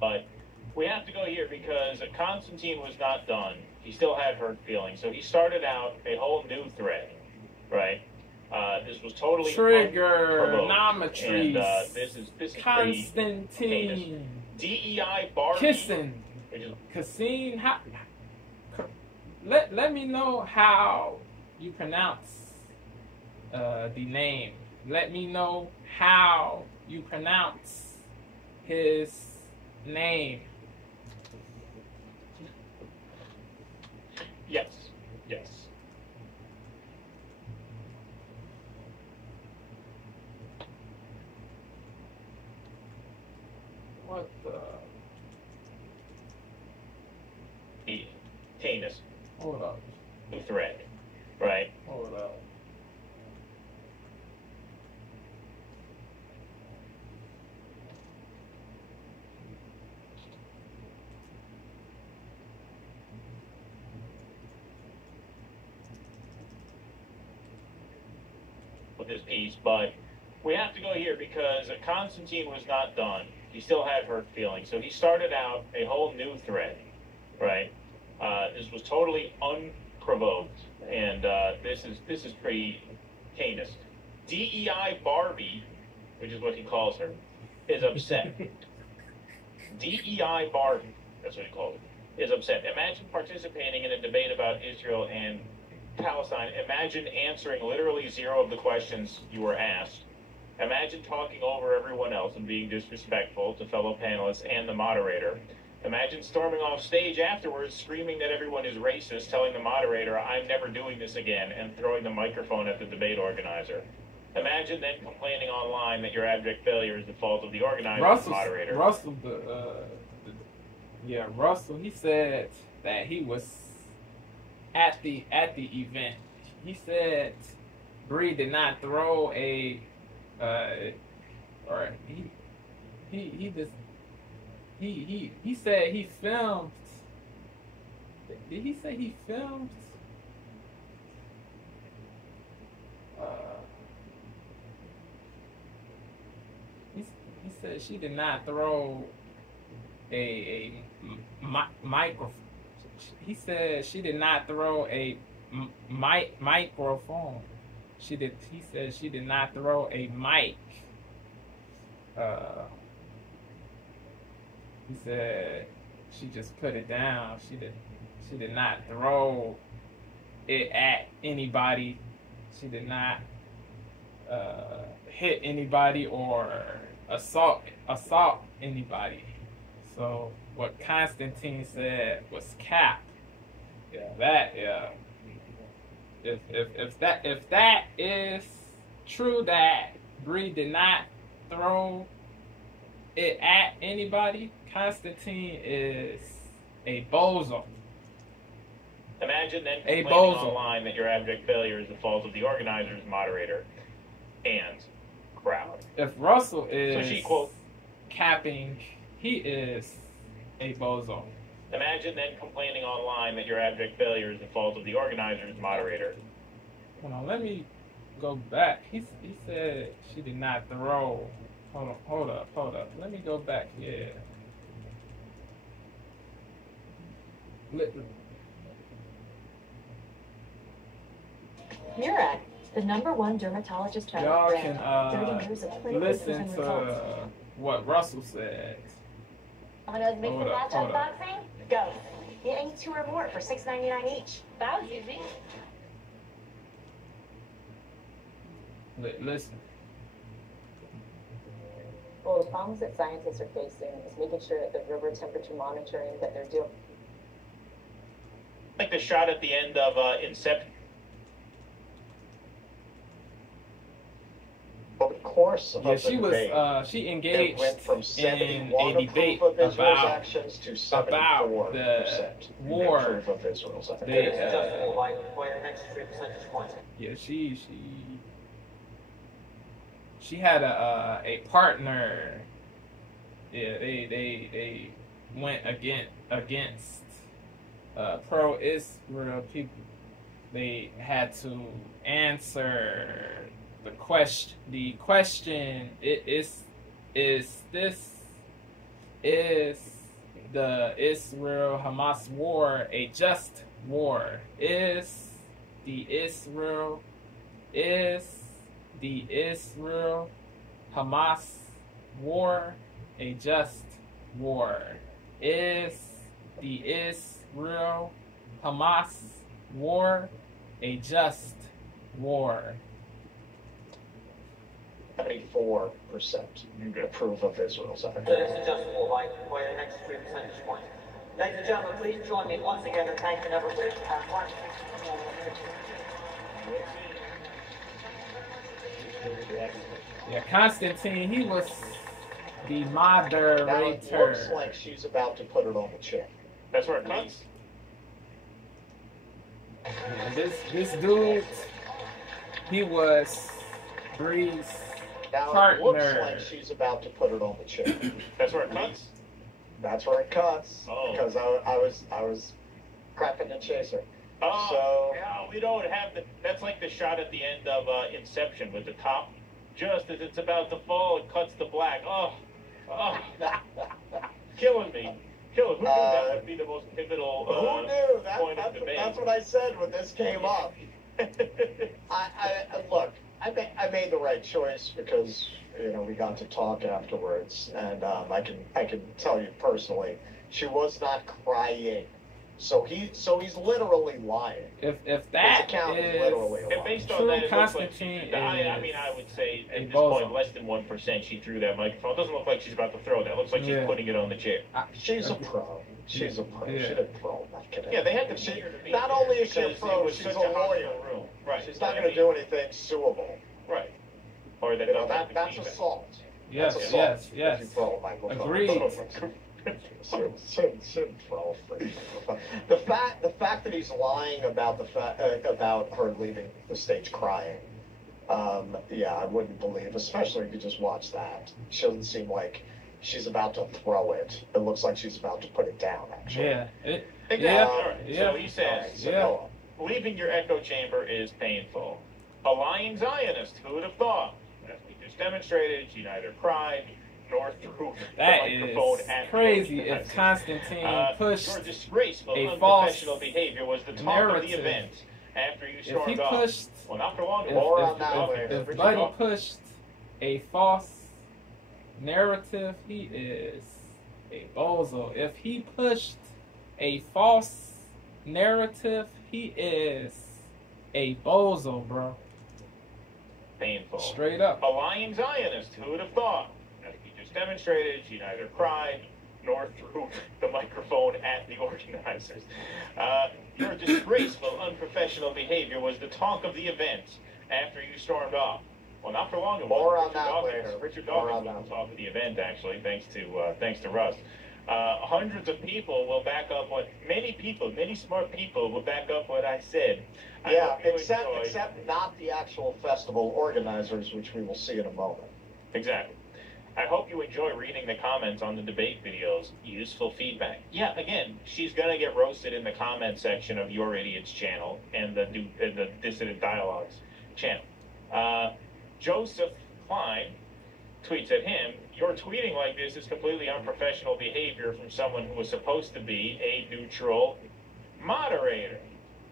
but we have to go here because Konstantin was not done. He still had hurt feelings, so he started out a whole new thread, right? This was totally Triggernometry. And this is Konstantin. DEI Barbie. Kisin. Kisin. Let me know how you pronounce the name. Let me know how you pronounce his name. Yes. Yes. What the? Tanus. Hold up. New thread, right? Hold up. With this piece, but we have to go here because Konstantin was not done. He still had hurt feelings, so he started out a whole new thread, right? This was totally unprovoked, and this is pretty heinous. DEI Barbie, which is what he calls her, is upset. DEI Barbie, that's what he calls it, is upset. Imagine participating in a debate about Israel and Palestine. Imagine answering literally 0 of the questions you were asked. Imagine talking over everyone else and being disrespectful to fellow panelists and the moderator. Imagine storming off stage afterwards, screaming that everyone is racist, telling the moderator, "I'm never doing this again," and throwing the microphone at the debate organizer. Imagine then complaining online that your abject failure is the fault of the organizer and the moderator. Russell, Russell, he said that he was at the event. He said Bree did not throw a or he said he filmed. Did he say he filmed? He said she did not throw a microphone. He said she did not throw a microphone. He said she did not throw a mic. He said she just put it down. She did not throw it at anybody. She did not hit anybody or assault anybody. So what Konstantin said was cap. If that is true, that Bree did not throw it at anybody, Konstantin is a bozo. Imagine then complaining online that your abject failure is the fault of the organizers, moderator, and crowd. If Russell is so she, quote, capping, he is a bozo. Imagine then complaining online that your abject failure is the fault of the organizers, moderator. Hold on, let me go back. He said she did not throw. Hold up. Let me go back here. Murad, the #1 dermatologist y'all brand. can 30 years of clinical listen results. to what Russell said. Want to make the match hold up. unboxing? Go. Get any 2 or more for $6.99 each. That was easy. Listen. Well, the problems that scientists are facing is making sure that the river temperature monitoring that they're doing. Like the shot at the end of Inception. Over the course of the debate, she engaged went from in a debate about the war. Yeah, she had a partner. Yeah, they went against pro-Israel people. They had to answer the question. Is this Is the Israel-Hamas war a just war? Is the Israel-Hamas war a just war? Is the Israel-Hamas war a just war? 74% approve of Israel's action. So this is just by an extra 3 percentage point. Ladies and gentlemen, please join me once again in thanking everybody. Yeah, Konstantin, he was the moderator. Now it looks like she's about to put it on the chair. That's where it comes. Yeah, this dude, he was Bree's Now partner. it looks like she's about to put it on the chair. That's where it cuts. That's where it cuts. Oh. Because I was crapping the chaser. Oh, So yeah, we don't have the. That's like the shot at the end of Inception with the top. Just as it's about to fall, it cuts to black. Oh, killing me. Who knew that would be the most pivotal who knew? point of debate? That's what I said when this came up. Look, I made the right choice because we got to talk afterwards, and I can tell you personally, she was not crying. So he's literally lying. If that is literally and based on true, that, it looks like Konstantin I would say at this point less than 1% she threw that microphone. It doesn't look like she's about to throw that. It looks like she's putting it on the chair. She's a pro. She's a pro. Yeah. She didn't throw that. Yeah, they had to figure to me. Not only is she a pro, she's a lawyer. Room. Right. She's not going to do anything suable. Right. Or that that's assault. Yes, that's assault. yes. If you throw a microphone. Agreed. The fact that he's lying about about her leaving the stage crying, I wouldn't believe, especially if you just watch that. She doesn't seem like she's about to throw it. It looks like she's about to put it down, actually. Yeah. All right. So he says, leaving your echo chamber is painful. A lying Zionist, who would have thought? As we just demonstrated, she neither cried nor threw the microphone at crazy. If Konstantin pushed your disgraceful, a unprofessional false behavior was the talk narrative. of the event after you If stormed he off. pushed, Well, not for long. if Buddy pushed a false narrative, he is a bozo. If he pushed a false narrative, he is a bozo, bro. Painful. Straight up. A lying Zionist, who would have thought? As we just demonstrated, she neither cried nor threw the microphone at the organizers. Your disgraceful, unprofessional behavior was the talk of the event after you stormed off. Well, not for long. More on that later. Richard Dawkins was the talk of the event, actually, thanks to Russ. Hundreds of people will back up many smart people will back up what I said. Except not the actual festival organizers, which we will see in a moment. Exactly. I hope you enjoy reading the comments on the debate videos. Useful feedback. Yeah, again, she's going to get roasted in the comment section of Your Idiot's channel and the Dissident Dialogues channel. Joseph Klein tweets at him, "Your tweeting like this is completely unprofessional behavior from someone who was supposed to be a neutral moderator.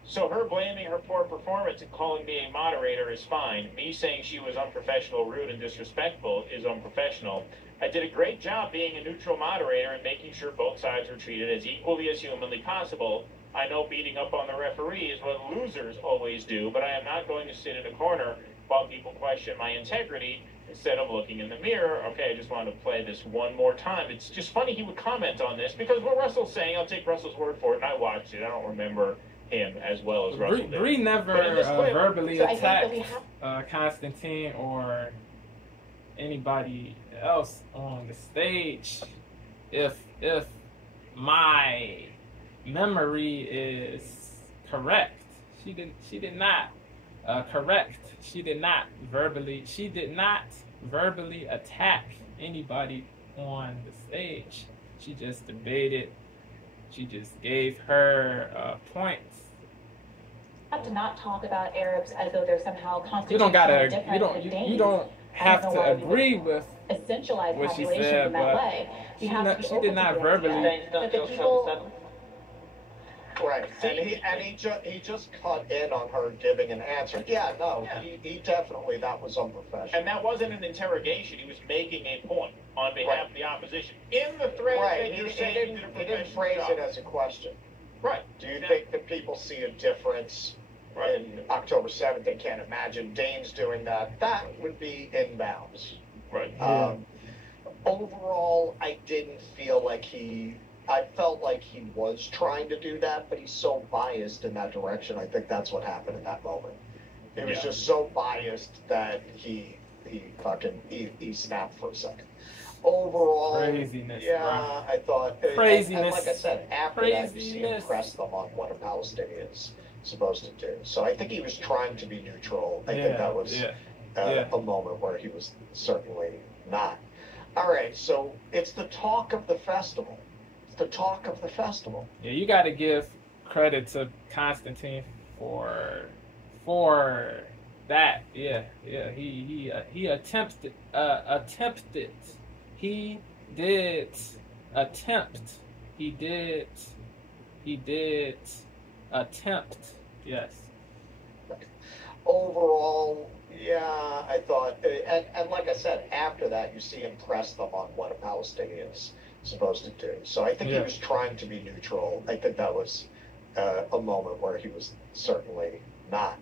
So her blaming her poor performance and calling me a moderator is fine. Me saying she was unprofessional, rude, and disrespectful is unprofessional. I did a great job being a neutral moderator and making sure both sides were treated as equally as humanly possible. I know beating up on the referee is what losers always do, but I am not going to sit in a corner while people question my integrity instead of looking in the mirror." Okay, I just wanted to play this one more time. It's just funny he would comment on this because what Russell's saying, I'll take Russell's word for it, and I watched it. I don't remember him as well as Russell did. Bree never verbally attacked Konstantin or anybody else on the stage. If my memory is correct, she did not verbally attack anybody on the stage. She just debated. She just gave her points. Have to not talk about Arabs as though they're somehow You don't constitutionally different than you Danes. don't have to agree with essentialize what she population said, in that but way. You have to be she open did not to the verbally. idea that the people. Right, and he just cut in on her giving an answer. Yeah, no, Yeah. He definitely, that was unprofessional. And that wasn't an interrogation. He was making a point on behalf of the opposition. In the thread Right, that you're he saying didn't phrase it as a question. Right. Do you think that people see a difference in October 7th? They can't imagine Danes doing that. That would be inbounds. Right. Overall, I didn't feel like I felt like he was trying to do that, but he's so biased in that direction. I think that's what happened in that moment. He was just so biased that he snapped for a second. Overall, Craziness, yeah, bro. I thought Craziness. And like I said, after that, you see him press them on what a Palestinian's supposed to do. So I think he was trying to be neutral. I think that was a moment where he was certainly not. All right, so it's the talk of the festival. It's the talk of the festival. Yeah, you got to give credit to Konstantin for that. Yeah. He attempted. He did attempt. He did attempt. Yes. Overall, yeah, I thought, and like I said, after that, you see him press them on what a Palestinian's supposed to do. So I think he was trying to be neutral. I think that was a moment where he was certainly not.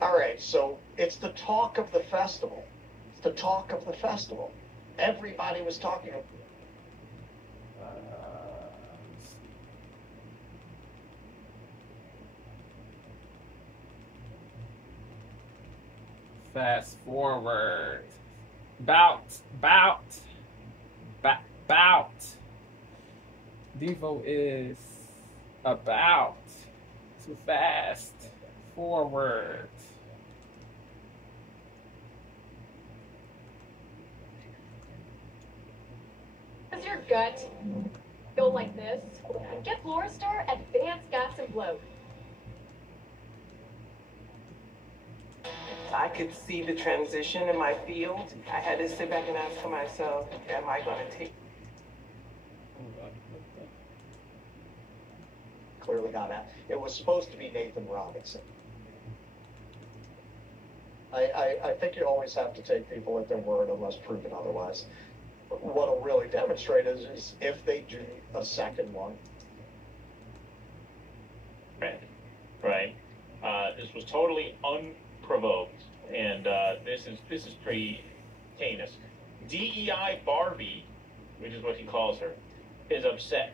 All right, so it's the talk of the festival. It's the talk of the festival. Everybody was talking. Fast forward. Bout. Devo is about to fast forward. Does your gut go like this? Get Fluorestar Advanced Gas and Bloat. I could see the transition in my field. I had to sit back and ask myself, am I going to take... Clearly not that. It was supposed to be Nathan Robinson. I think you always have to take people at their word unless proven otherwise. What will really demonstrate is if they do a second one. Right. This was totally unprovoked, and this is pretty heinous. DEI Barbie, which is what he calls her, is upset.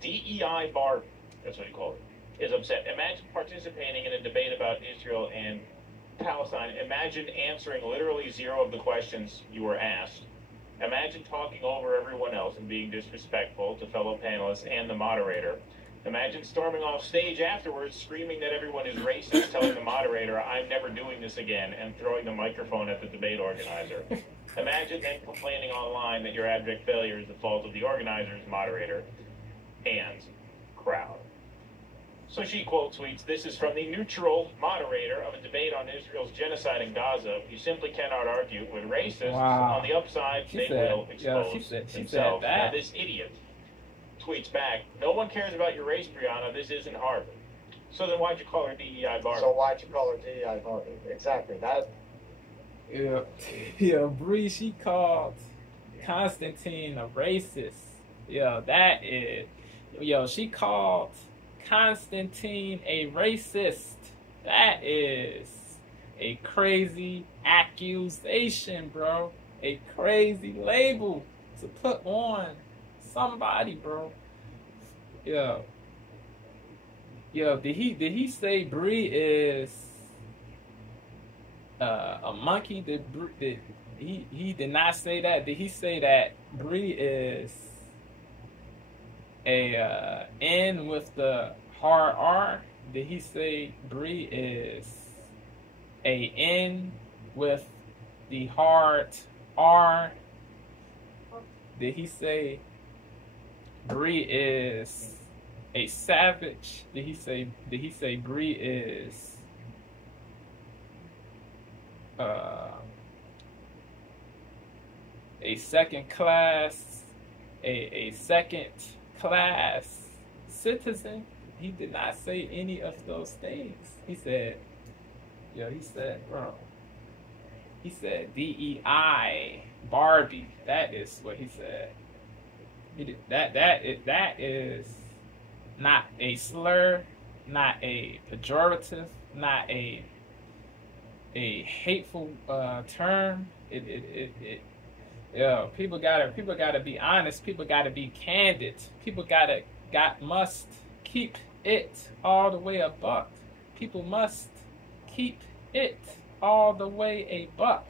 DEI Barbie, that's what he called it, is upset. Imagine participating in a debate about Israel and Palestine. Imagine answering literally zero of the questions you were asked. Imagine talking over everyone else and being disrespectful to fellow panelists and the moderator. Imagine storming off stage afterwards, screaming that everyone is racist, telling the moderator, I'm never doing this again, and throwing the microphone at the debate organizer. Imagine then complaining online that your abject failure is the fault of the organizers, moderator, and crowd. So she quote tweets, this is from the neutral moderator of a debate on Israel's genocide in Gaza. You simply cannot argue with racists. Wow. On the upside, they will expose themselves. That. Now, this idiot tweets back, no one cares about your race, Brianna. This isn't Harvard. So then why'd you call her DEI Barbie? So why'd you call her DEI Barbie? Exactly. That. Yeah, Bree, she called Konstantin a racist. That is. She called Konstantin a racist. That is a crazy accusation, bro. A crazy label to put on somebody, bro. Did he say Bree is a monkey? Did he did not say that? Did he say that Bree is a N with the hard R? Did he say Bree is a N with the hard R? Did he say Bree is a savage? Did he say Bree is a second class citizen. He did not say any of those things. He said, bro, he said DEI Barbie. That is what he said. That is not a slur, not a pejorative, not a hateful term. People gotta be honest. People gotta be candid. People must keep it all the way a buck. People must keep it all the way a buck.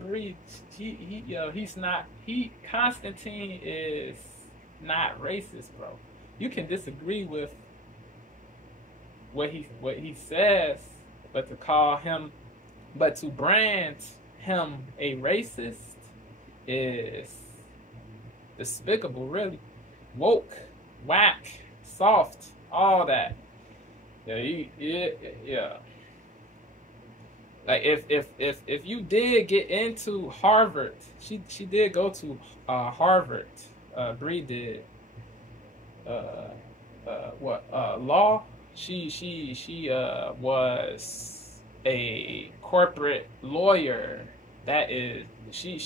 Breathe. Konstantin is not racist, bro. You can disagree with what he says, but to brand him a racist is despicable, really. Woke, whack, soft, all that. Yeah. Like if you did get into Harvard, she did go to Harvard. Bree did. Law. She was a corporate lawyer. That is, she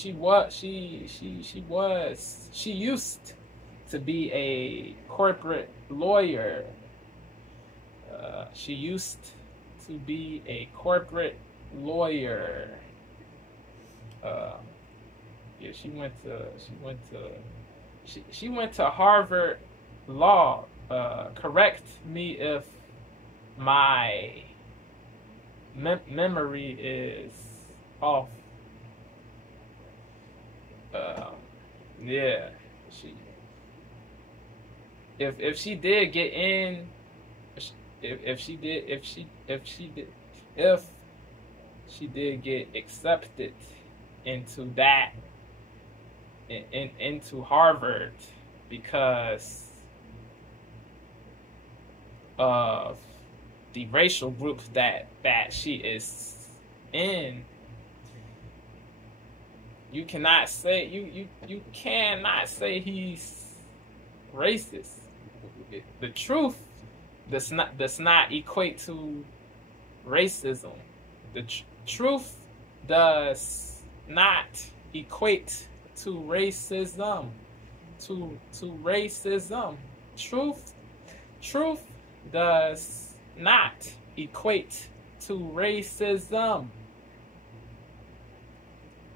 used to be a corporate lawyer. She used to be a corporate lawyer. She went to Harvard Law. Correct me if my memory is off. If she did get in, if she did get accepted into that, into Harvard because of the racial group that she is in, you cannot say you cannot say he's racist. The truth does not equate to racism. The truth does not equate to racism. To racism. Truth does not equate to racism.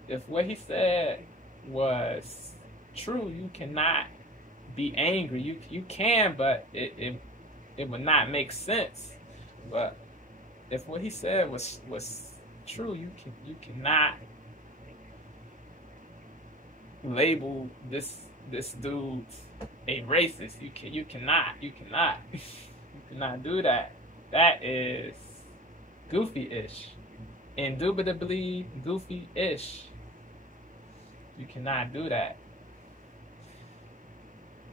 If what he said was true, you cannot be angry. You can, but it would not make sense. But if what he said was true, you cannot label this dude a racist. You cannot do that. That is goofy-ish. Indubitably goofy-ish. You cannot do that.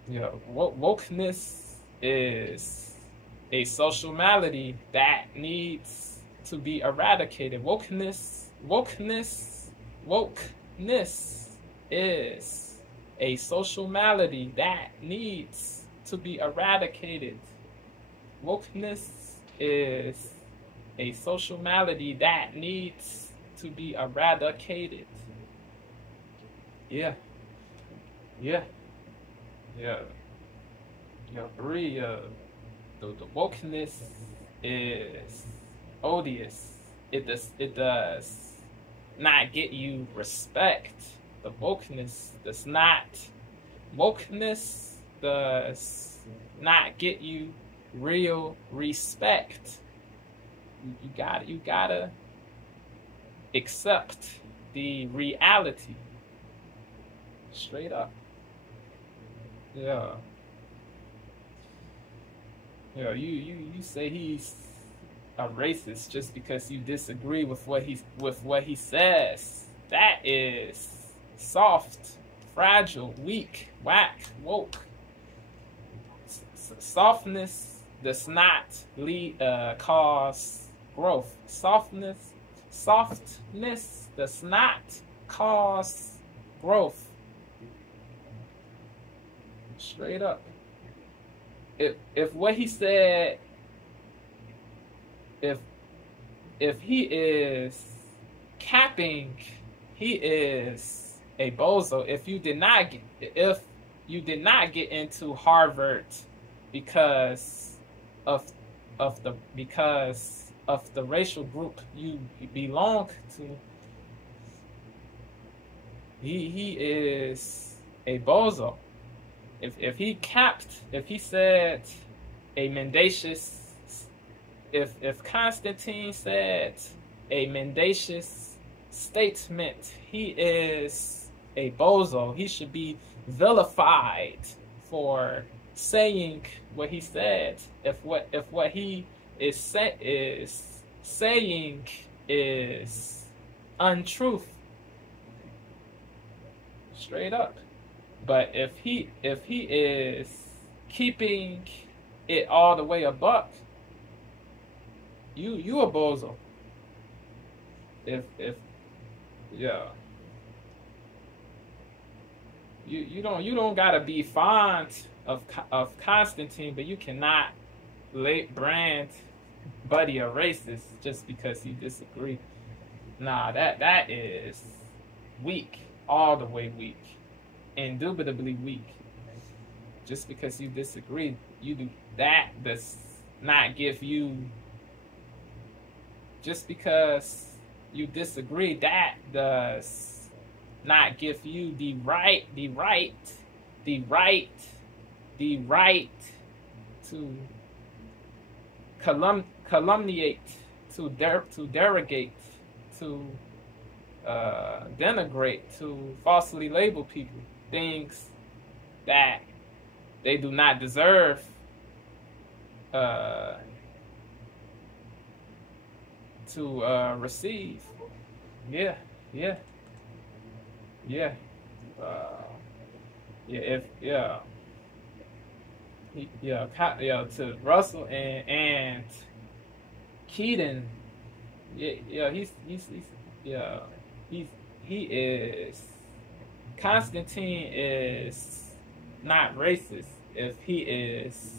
Wokeness is a social malady that needs to be eradicated. Wokeness is a social malady that needs to be eradicated. Wokeness is a social malady that needs to be eradicated. Yeah. Bree, the wokeness is odious. It does not get you respect. The wokeness does not get you real respect. You gotta accept the reality. Straight up. Yeah. You say he's a racist just because you disagree with what he says. That is soft, fragile, weak, whack, woke. Softness does not cause growth. Softness does not cause growth. Straight up. If what he said, if he is capping, he is a bozo. If you did not get into Harvard because of the racial group you belong to, he is a bozo. If he said a mendacious, if Konstantin said a mendacious statement, he is a bozo. He should be vilified for saying what he said. If what he is saying is untruth, straight up. But if he is keeping it all the way a buck, you a bozo. If yeah. You don't gotta be fond of Konstantin, but you cannot brand Buddy a racist just because you disagree. Nah, that is weak, all the way weak, indubitably weak. Just because you disagree, that does not give you. Just because you disagree, that does not give you the right to calumniate, to derogate, to denigrate, to falsely label people things that they do not deserve to receive. Yeah. To Russell and Keaton. He is. Konstantin is not racist if he is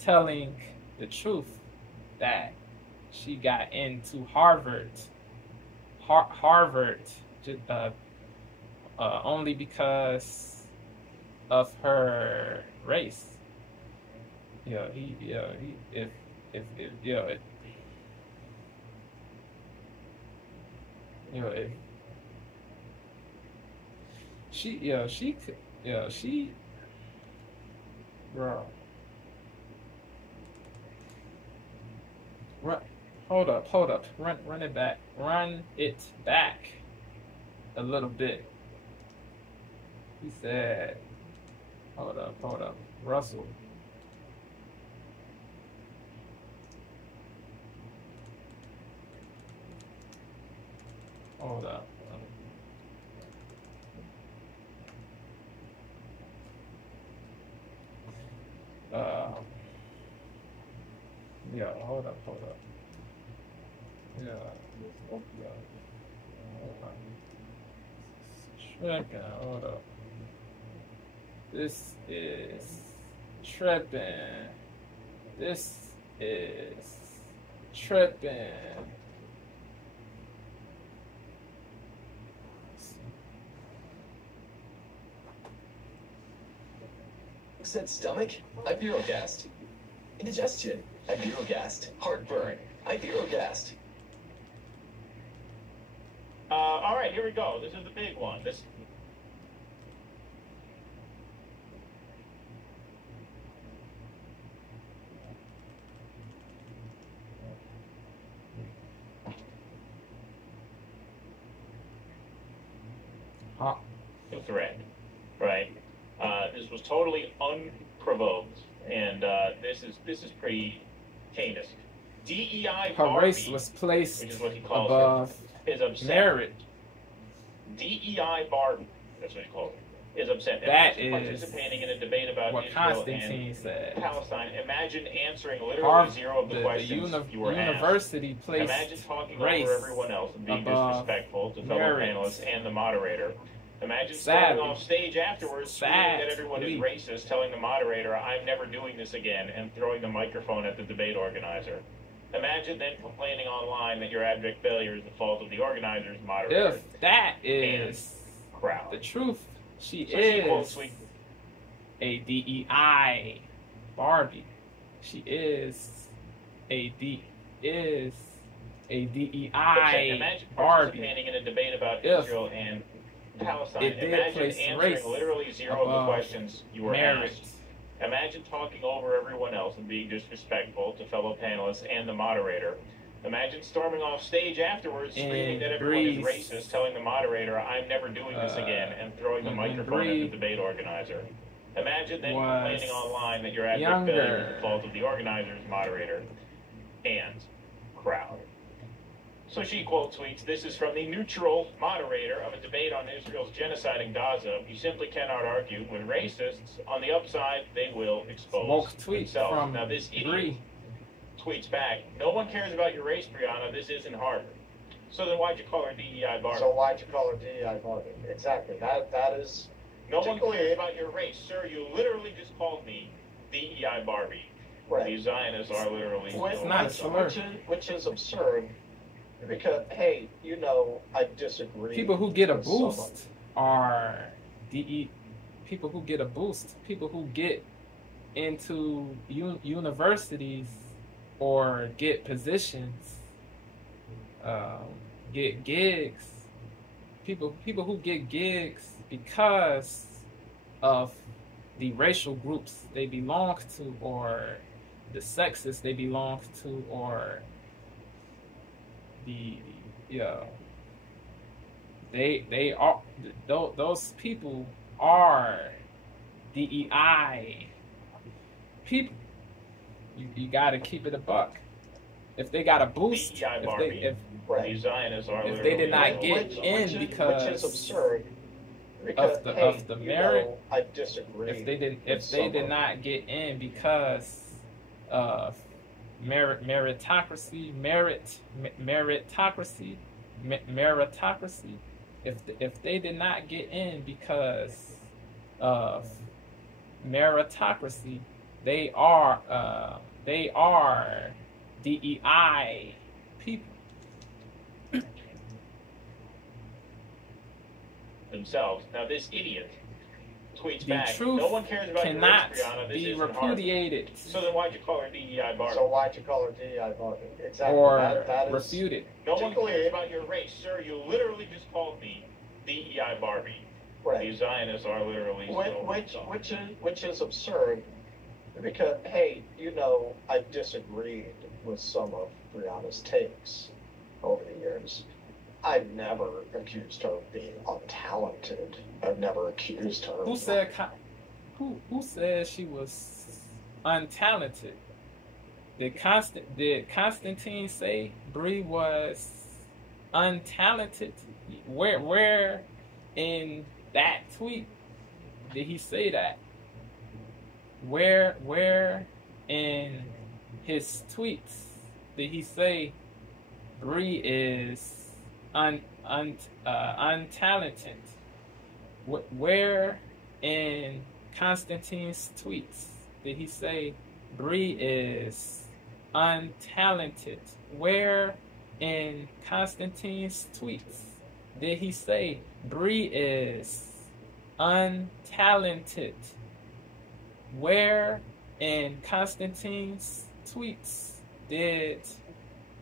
telling the truth that she got into Harvard only because of her race. Bro. Hold up. Run it back. Run it back a little bit. He said, hold up. Russell. Hold up. Hold up. Hold up. This is tripping. Upset stomach? Iberogast. Indigestion? Iberogast. Heartburn? Iberogast. All right, here we go. This is the big one. Thread, right? This was totally unprovoked, and this is pretty heinous. DEI Her Barbie, race was placed which is what he calls above it, is upset. merit. DEI Barbie, that's what he calls it, is upset. That Imagine is participating in a debate about what Israel Konstantin and said. Palestine. Imagine answering literally zero of the questions you were university asked. placed Imagine talking race over everyone else and being above disrespectful to fellow merit. panelists and the moderator. Imagine storming off stage afterwards, screaming that everyone is Sadly. racist, telling the moderator, I'm never doing this again, and throwing the microphone at the debate organizer. Imagine then complaining online that your abject failure is the fault of the organizers, moderator, If that is and crowd. the truth, she So she quotes is sweet. a DEI Barbie. She is a DEI Imagine Barbie. participating in a debate about If Israel and Palestine. it did Imagine place answering race literally zero of the above questions you were merit. asked. Imagine talking over everyone else and being disrespectful to fellow panelists and the moderator. Imagine storming off stage afterwards, screaming that everyone is Breeze. racist, telling the moderator, I'm never doing this again, and throwing the when microphone at Bree the debate organizer. Imagine then was complaining online that your abject younger. failure is the fault of the organizers, moderator, and crowd. So she quote tweets, this is from the neutral moderator of a debate on Israel's genocide in Gaza. You simply cannot argue with racists. On the upside, they will expose Woke tweet themselves. from Now this idiot Bree. tweets back, no one cares about your race, Brianna. This isn't Harvard. So then why'd you call her DEI Barbie? So why'd you call her DEI Barbie? Exactly. That is. No one cares about your race. Sir, you literally just called me DEI Barbie. Right. These Zionists are literally... It's not a slur. Which is absurd, because, hey, you know, I disagree. People who get a with someone. boost are people who get a boost, people who get into universities or get positions, get gigs. People who get gigs because of the racial groups they belong to, or the sexes they belong to, or they are those people are DEI people. You got to keep it a buck. If they got a boost, DEI Barbie. These Zionists are if they did not get which because is absurd. Because, of the you merit, know, I disagree. if they with did not get in because of meritocracy, if they did not get in because of meritocracy, they are DEI people. Themselves. Now this idiot tweets The back, truth no one cares about your cannot race, Brianna. This be isn't repudiated Harvard. So then why'd you call her DEI Barbie? So why'd you call her DEI Barbie? Exactly. or that is, refuted. No one cares about your race, sir. You literally just called me DEI Barbie. Right. These Zionists are literally Which is absurd, because, hey, you know, I've disagreed with some of Brianna's takes over the years. I've never accused her of being untalented. I've never accused her. Who said who said she was untalented? Did Konstantin say Bree was untalented? Where in that tweet did he say that? Where in his tweets did he say Bree is untalented? Where in Konstantin's tweets did he say Bree is untalented? Where in Konstantin's tweets did he say Bree is untalented? Where in Konstantin's tweets did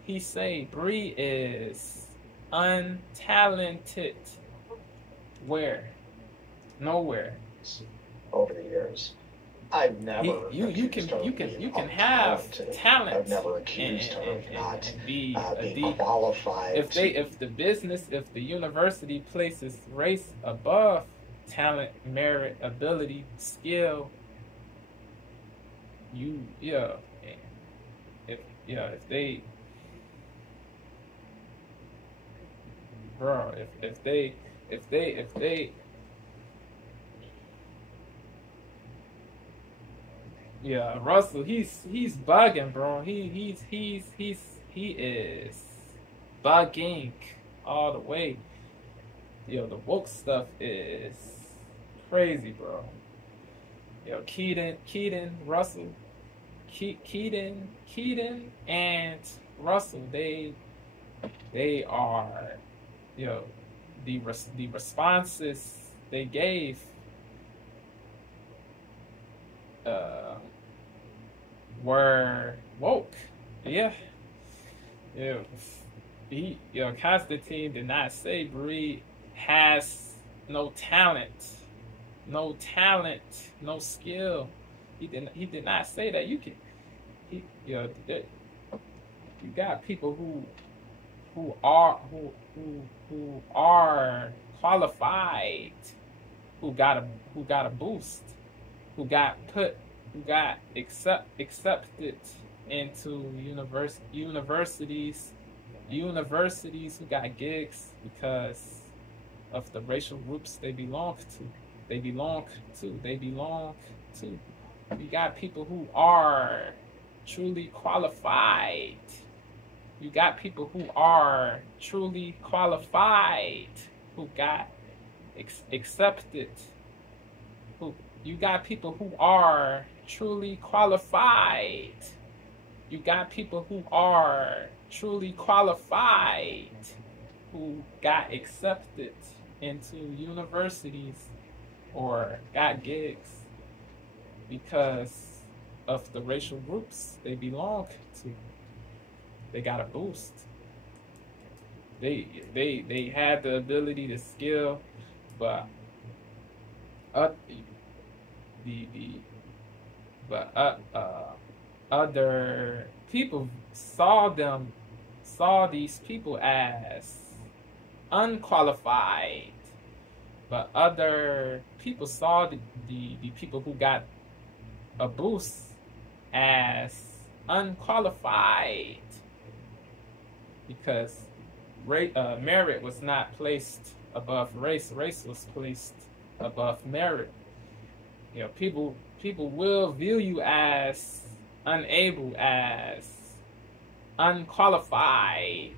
he say Bree is untalented? Where? Nowhere. Over the years, I've never. You can have talent. I've never accused her of not be being qualified. If the university places race above talent, merit, ability, skill, if they yeah, Russell, he's bugging, bro. He is bugging all the way. Yo, the woke stuff is crazy, bro. Yo, Russell, Keaton and Russell, they are, yo, the responses they gave were woke. Yeah. Konstantin did not say Bree has no talent, no skill. He did not say that. You got people who are qualified, who got a boost, who got accepted into universities, who got gigs because of the racial groups they belong to. You got people who are truly qualified. You got people who are truly qualified, who got accepted. You got people who are truly qualified. You got people who are truly qualified, who got accepted into universities or got gigs because of the racial groups they belong to. They got a boost. They had the ability to skill, but other people saw these people as unqualified, but other people saw the people who got a boost as unqualified because merit was not placed above race. Race was placed above merit. People will view you as unable, as unqualified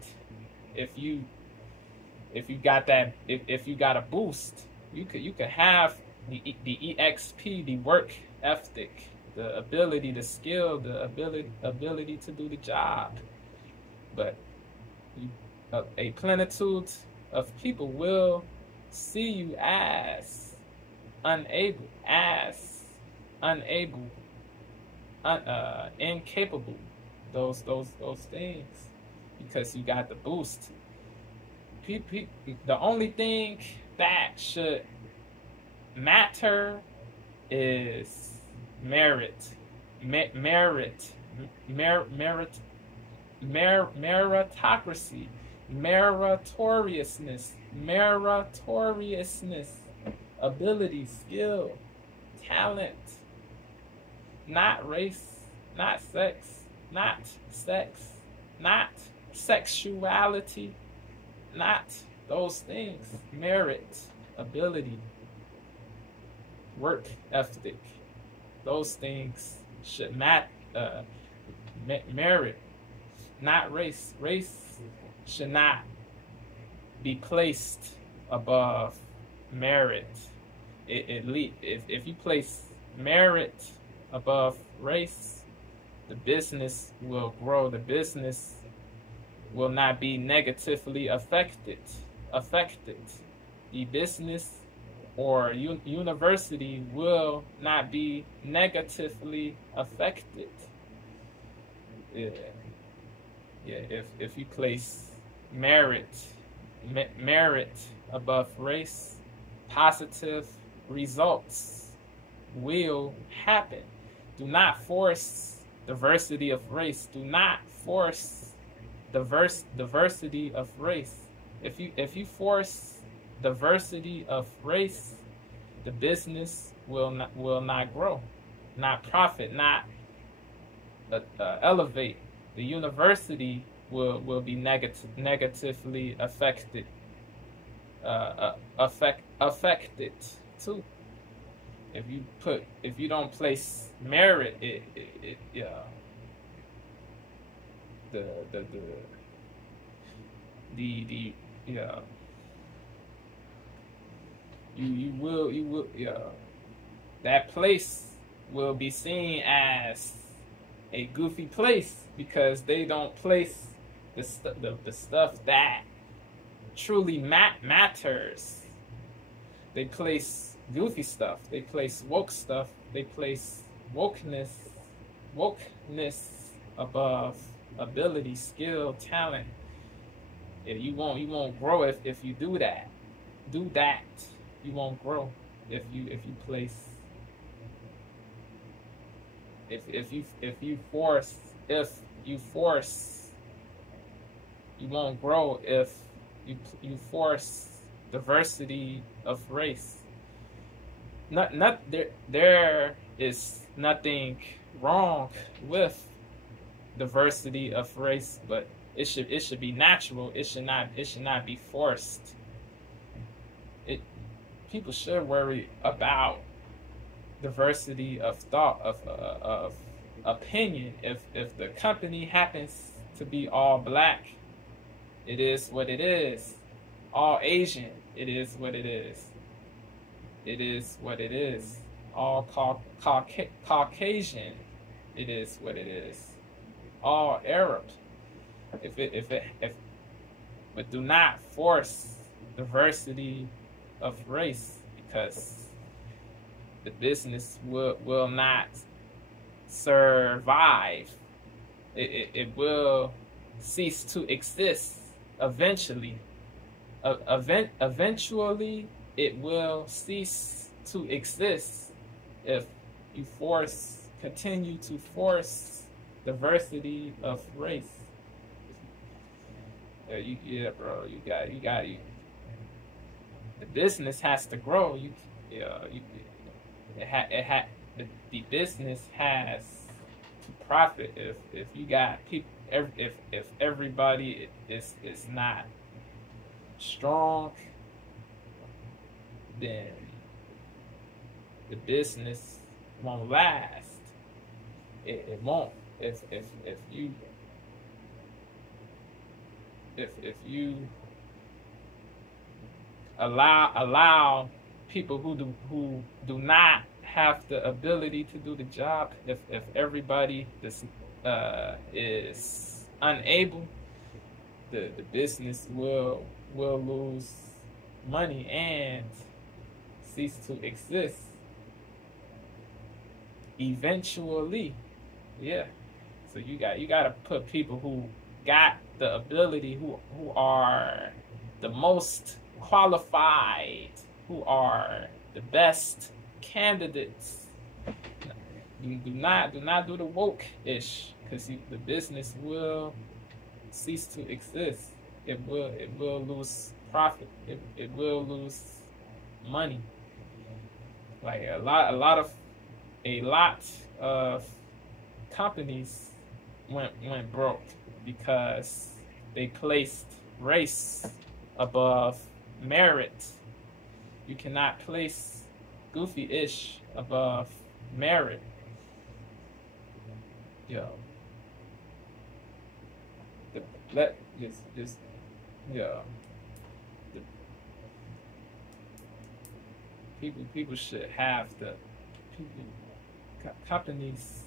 if you got a boost. You could have the EXP, the work ethic, the ability, the skill, the ability to do the job, but a plenitude of people will see you as unable, incapable, those things, because you got the boost. The only thing that should matter is meritocracy, meritoriousness, ability, skill, talent, not race, not sex, not sexuality, not those things. Merit, ability, work ethic, those things should merit, not race. Race should not be placed above merit. If you place merit above race, the business will grow. The business will not be negatively affected. The business or university will not be negatively affected. If you place merit above race, positive results will happen. Do not force diversity of race. Do not force diversity of race. If you force diversity of race, the business will not grow, not profit, not elevate. The university will be negatively affected too. If you don't place merit, you will that place will be seen as a goofy place because they don't place the stuff that truly matters. They place goofy stuff. They place woke stuff. They place wokeness above ability, skill, talent. You won't grow if you do that. Do that. You won't grow if you place. If you force, you won't grow if you force diversity of race. There is nothing wrong with diversity of race, but it should be natural. It should not be forced. People should worry about diversity of thought, of opinion. If the company happens to be all black, it is what it is. All Asian, it is what it is. It is what it is. All Caucasian, it is what it is. All Arab, but do not force diversity of race, because the business will not survive. It will cease to exist eventually. Eventually, it will cease to exist if you continue to force diversity of race. Yeah, bro, you got. The business has to grow. The business has to profit. If you got people, if everybody is not strong, then the business won't last. It won't. If you allow people who do not have the ability to do the job, if everybody is unable, the business will lose money and cease to exist eventually. Yeah. So you got to put people who got the ability, who are the most qualified, who are the best candidates. You do not do the woke-ish, because the business will cease to exist. It will lose profit. It will lose money. Like a lot of companies went broke because they placed race above merit. You cannot place goofy-ish above merit. Yo. People should have companies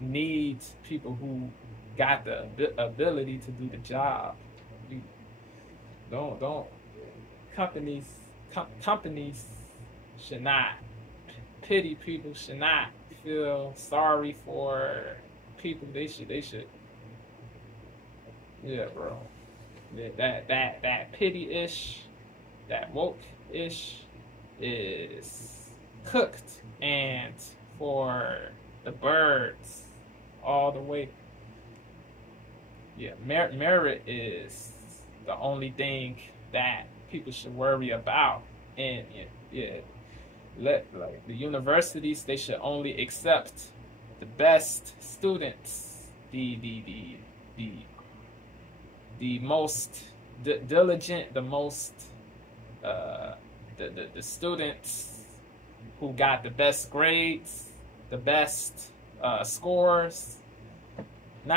need people who got the ability to do the job. Companies should not pity people, should not feel sorry for people. They should. Yeah, bro. That pity-ish, that woke-ish is cooked, and for the birds all the way. Yeah, merit is the only thing that people should worry about. And like the universities, they should only accept the best students, the most diligent, the most the students who got the best grades, the best scores. Do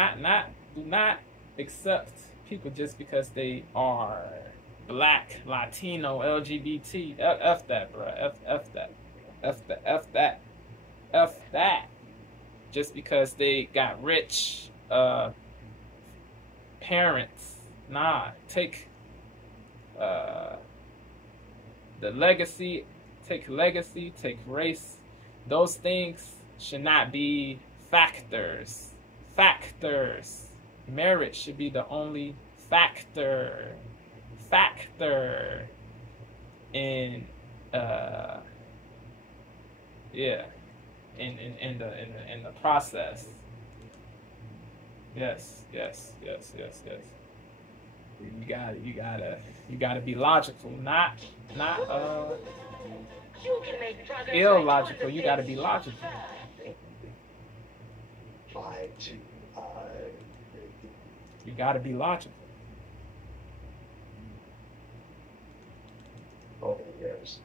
not accept people just because they are Black, Latino, LGBT. F that, bro. F that. F that. F that. Just because they got rich parents. Nah, take the legacy, take race. Those things should not be factors. Merit should be the only factor in in the process. Yes. You gotta be logical, not illogical. You gotta be logical. You gotta be logical. Over the years.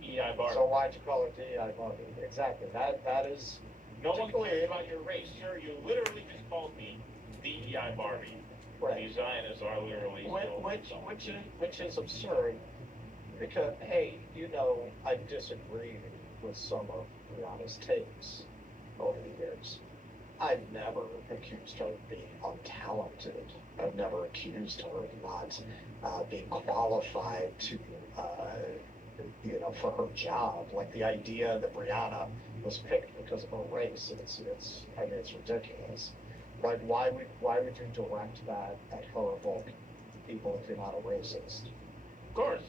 DEI bar. So why'd you call it DEI bar? Exactly. That is. No one cares about your race, sir. You literally just called me DEI Barbie. Right. These Zionists are literally which is absurd, because hey, I disagree with some of Rihanna's takes over the years. I've never accused her of being untalented. I've never accused her of not being qualified to, for her job. Like the idea that Rihanna was picked because of her race, it's ridiculous. Like why would you direct that at her of all people if you're not a racist? Of course.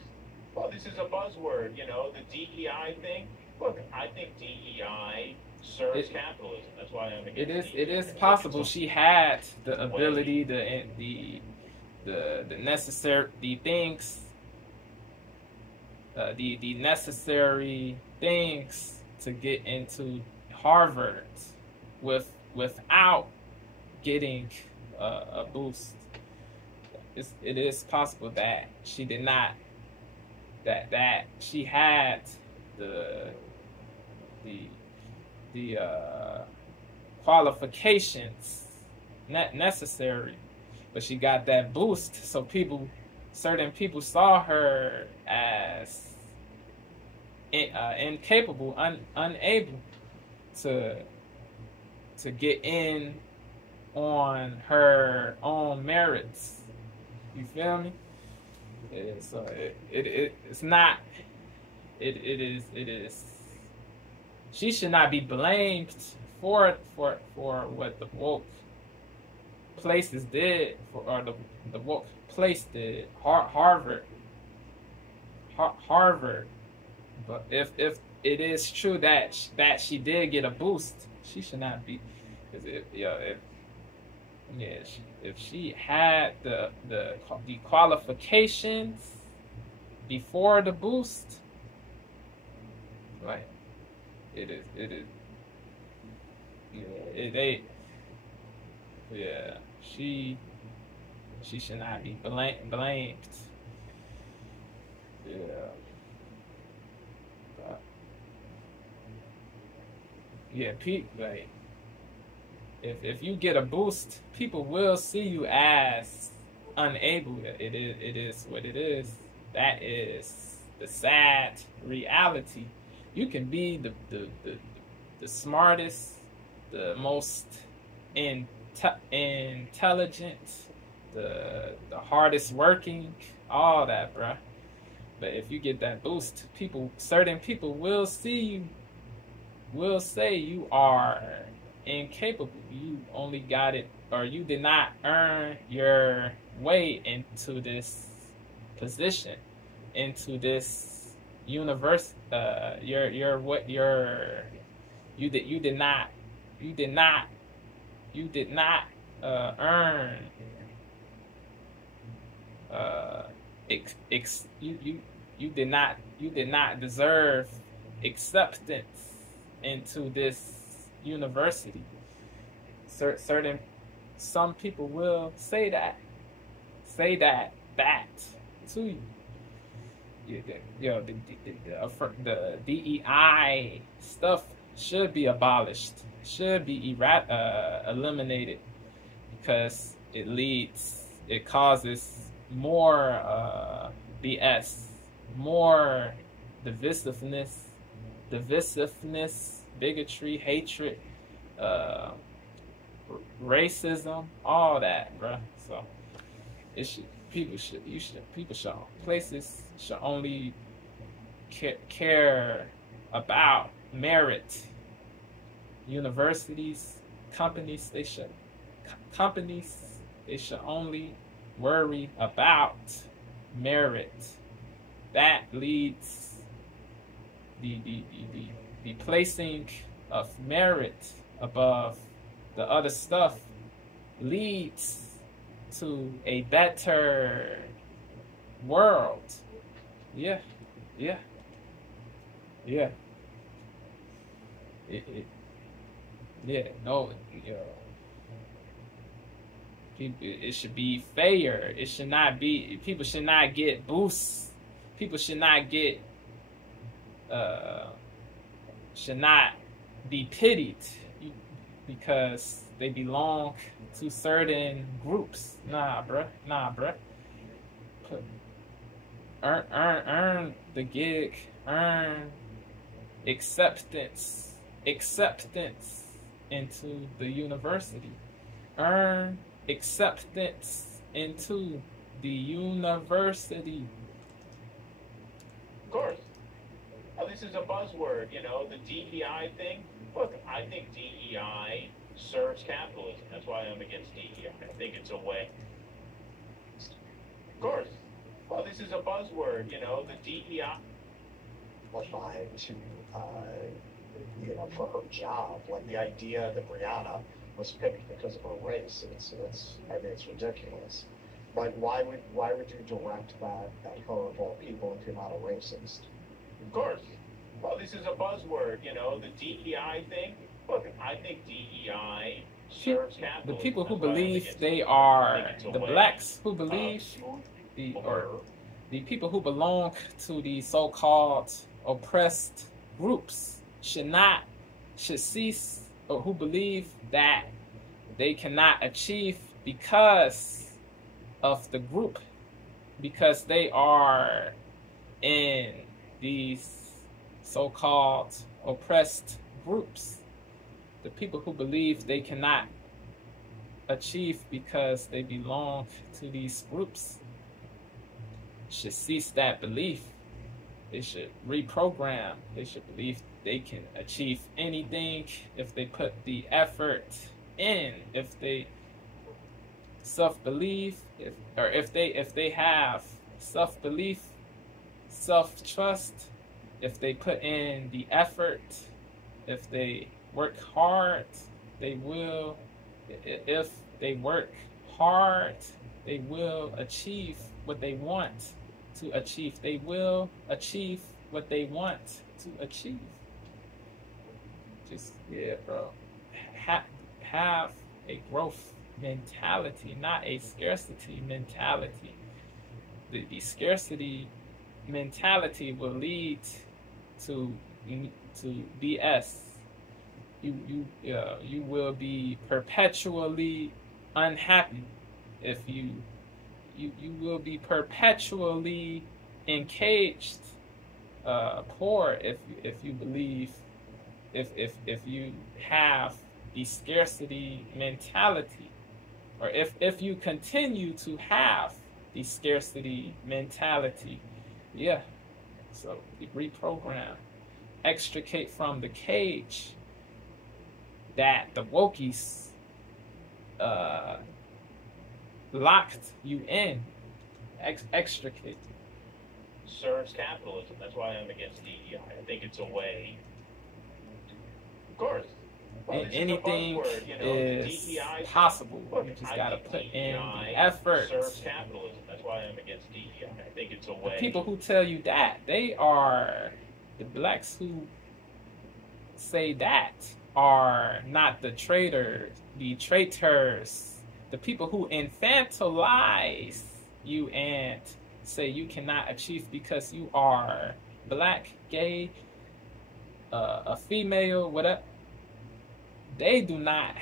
Well, this is a buzzword, the DEI thing. Look, I think DEI serves capitalism. That's why I'm against it is possible she had the ability, the necessary things, the necessary things to get into Harvard without getting a boost. It is possible that she did not, that she had the qualifications not necessary, but she got that boost. So certain people saw her as incapable, unable to get in on her own merits. You feel me? So it's not. It is. She should not be blamed for what the woke places did, or the woke place did. Harvard. But if it is true that she did get a boost, she should not be. Because if she had the qualifications before the boost, right? It is. Yeah, she should not be blamed. Yeah. But, yeah, like, if you get a boost, people will see you as unable. It is what it is. That is the sad reality. You can be the smartest, the most intelligent, the hardest working, all that, bruh. But if you get that boost, certain people will see you, will say you are incapable. You only got it, or you did not earn your way into this position, into this universe. You did not earn you did not deserve acceptance into this university. Some people will say that to you. The DEI stuff should be abolished, should be eliminated, because it causes more BS, more divisiveness, bigotry, hatred, racism, all that, bruh. So places should only care about merit. Universities, companies, they should only worry about merit. That leads the placing of merit above the other stuff leads to a better world. Yeah. It should be fair. It should not be. People should not get boosts. People should not get. Should not be pitied because they belong to certain groups. Nah, bruh. Earn the gig. Earn acceptance into the university. Earn acceptance into the university. Of course. Now, this is a buzzword, the DEI thing. Look, I think DEI serves capitalism. That's why I'm against DEI. I think it's a way. Of course. Well, this is a buzzword, the DEI. Qualified to, for her job. Like the idea that Brianna was picked because of her race. It's ridiculous. Like, why would you direct that at her of all people if you're not a racist? Of course. Well, this is a buzzword, the DEI thing. Look, I think DEI serves capitalism. The people who believe they are the blacks who believe the people who belong to the so-called oppressed groups should cease, or who believe that they cannot achieve because of the group, because they are in these so-called oppressed groups. The people who believe they cannot achieve because they belong to these groups should cease that belief. They should reprogram. They should believe they can achieve anything if they put the effort in, if they self-believe, if they have self-belief, self-trust, if they put in the effort, if they work hard, they will. If they work hard, they will achieve what they want to achieve. They will achieve what they want to achieve. Just, bro. Have a growth mentality, not a scarcity mentality. The scarcity mentality will lead to BS. You will be perpetually unhappy if you will be perpetually encaged, poor if you believe, if you have the scarcity mentality, or if you continue to have the scarcity mentality. So reprogram, extricate from the cage that the wokies locked you in. Extricate. Serves capitalism. That's why I'm against DEI. I think it's a way. Of course. Well, anything is possible. You just gotta put in the effort. Serves capitalism. That's why I'm against DEI. I think it's a way. The people who tell you that, they are the blacks who say that are not the traitors, the people who infantilize you and say you cannot achieve because you are black, gay, a female, whatever. They do not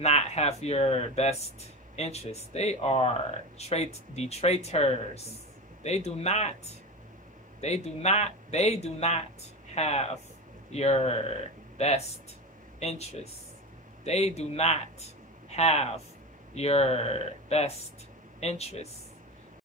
have your best interests. They are the traitors. They do not have your best interests. They do not have your best interests.